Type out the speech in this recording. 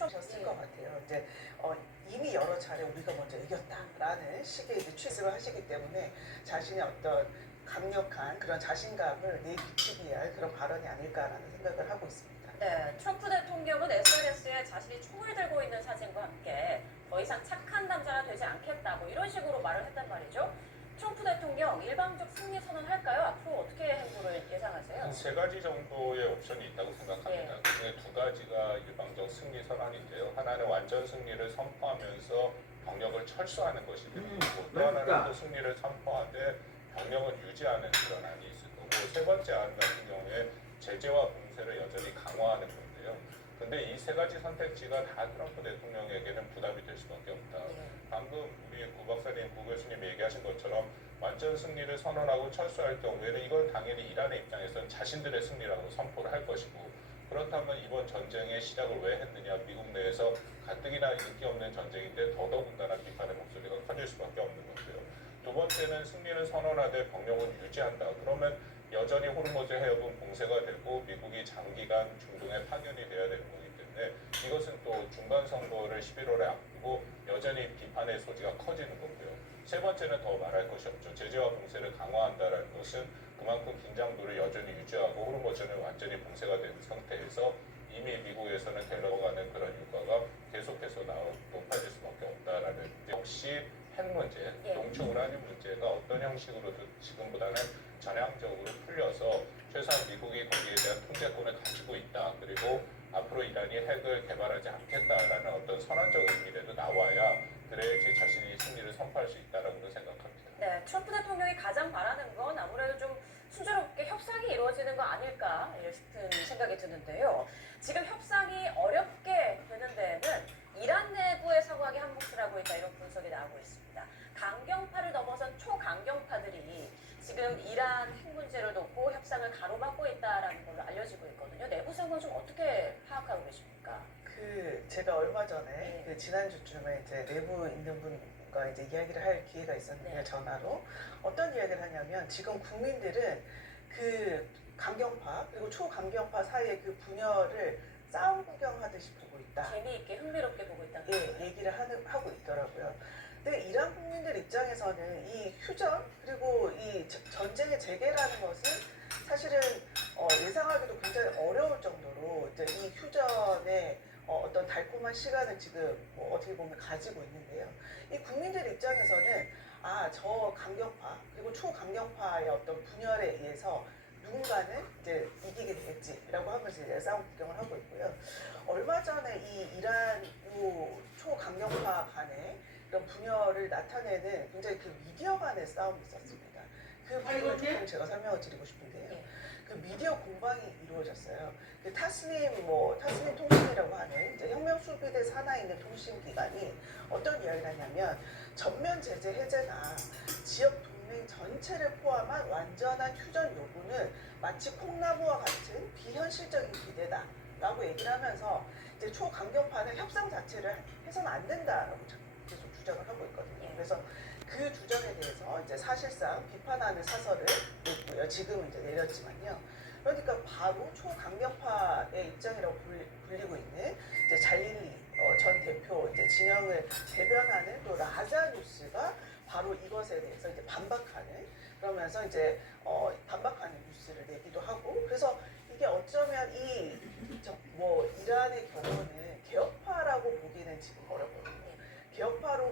하셨을 것 같아요. 이제 이미 여러 차례 우리가 먼저 이겼다라는 식의 이제 취지를 하시기 때문에 자신의 어떤 강력한 그런 자신감을 내비치기 위한 그런 발언이 아닐까라는 생각을 하고 있습니다. 네, 트럼프 대통령은 SNS에 자신이 총을 들고 있는 사진과 함께 더 이상 착한 남자가 되지 않겠다고 이런 식으로 말을 했단 말이죠. 트럼프 대통령 일방적 승리 선언할까요? 앞으로 어떻게 행보를 예상하세요? 한 세 가지 정도의 옵션이 있다고 생각합니다. 네. 그중에 두 가지가 일방적 승리 선언인데요. 하나는 완전 승리를 선포하면서 병력을 철수하는 것이 되는 거고, 또 하나는 또 승리를 선포하되 병력을 유지하는 그런 안이 있을 거고, 세 번째 안 같은 경우에 제재와 봉쇄를 여전히 강화하는 건데요. 근데 이 세 가지 선택지가 다 트럼프 대통령에게는 부담이 될 수밖에 없다. 네. 방금 우리 구 박사님, 구 교수님 얘기하신 것처럼 완전 승리를 선언하고 철수할 경우에는 이건 당연히 이란의 입장에서는 자신들의 승리라고 선포를 할 것이고, 그렇다면 이번 전쟁의 시작을 왜 했느냐, 미국 내에서 가뜩이나 인기 없는 전쟁인데 더더군다나 비판의 목소리가 커질 수밖에 없는 건데요. 두 번째는 승리를 선언하되 병력은 유지한다. 그러면 여전히 호르무즈 해협은 봉쇄가 되고 미국이 장기간 중동에 파견이 돼야 되는 거기 때문에 이것은 또 중간 선거를 11월에 앞두고 여전히 비판의 소지가 커지는 거고요. 세 번째는 더 말할 것이 없죠. 제재와 봉쇄를 강화한다는 것은 그만큼 긴장도를 여전히 유지하고 호르무즈는 완전히 봉쇄가 된 상태에서 이미 미국에서는 되러가는 그런 효과가 계속해서 높아질 수밖에 없다라는, 역시 핵 문제, 예. 동축 우라늄 문제가 어떤 형식으로든 지금보다는 전향적으로 풀려서 최소한 미국이 거기에 대한 통제권을 가지고 있다. 그리고 앞으로 이란이 핵을 개발하지 않겠다라는 어떤 선언적 의미라도 나와야 그래야지 자신이 승리를 선포할 수 있다라고 생각합니다. 네, 트럼프 대통령이 가장 바라는 건 아무래도 좀 순조롭게 협상이 이루어지는 거 아닐까 싶은 생각이 드는데요. 지금 협상이 어렵게 되는 데에는 이란 내부의 상황이 한 몫을 하고 있다, 이런 분석이 나오고 있습니다. 강경파를 넘어선 초강경파들이 지금 이란 핵 문제를 놓고 협상을 가로막고 있다라는 걸로 알려지고 있거든요. 내부 상황 좀 어떻게 파악하고 계십니까? 제가 얼마 전에 네. 지난주쯤에 이제 내부 있는 분과 이제 이야기를 할 기회가 있었는데요. 네. 전화로 어떤 이야기를 하냐면, 지금 국민들은 그 강경파 그리고 초강경파 사이의 그 분열을 싸움 구경하듯이 보고 있다. 재미있게 흥미롭게 보고 있다는 예, 거예요. 얘기를 하고 있더라고요. 근데 이란 국민들 입장에서는 이 휴전 그리고 이 전쟁의 재개라는 것은 사실은 예상하기도 굉장히 어려울 정도로 이제 이 휴전의 어떤 달콤한 시간을 지금 어떻게 보면 가지고 있는데요. 이 국민들 입장에서는 저 강경파 그리고 초강경파의 어떤 분열에 의해서 누군가는 이제 이기게 되겠지라고 하면서 이제 싸움 구경을 하고 있고요. 얼마 전에 이 이란 초강경파 간의 이런 분열을 나타내는 굉장히 그 미디어 간의 싸움이 있었습니다. 그 부분을 조금 제가 설명을 드리고 싶은데요. 예. 그 미디어 공방이 이루어졌어요. 그 타스님 통신이라고 하는 이제 혁명 수비대 산하에 있는 통신 기관이 어떤 이야기를 하냐면, 전면 제재 해제나 지역 동맹 전체를 포함한 완전한 휴전 요구는 마치 콩나무와 같은 비현실적인 기대다라고 얘기를 하면서 이제 초강경파는 협상 자체를 해서는 안 된다라고 계속 주장을 하고 있거든요. 그래서 그 주장에 대해서 이제 사실상 비판하는 사설을 냈고요. 지금은 이제 내렸지만요. 그러니까 바로 초강경파의 입장이라고 불리고 있는 이제 잘릴리 전 대표 이제 진영을 대변하는 또 라자 뉴스가 바로 이것에 대해서 이제 반박하는, 그러면서 이제 반박하는 뉴스를 내기도 하고, 그래서 이게 어쩌면 이란의 경우는 개혁파라고 보기는 지금 어렵거든요. 개혁파로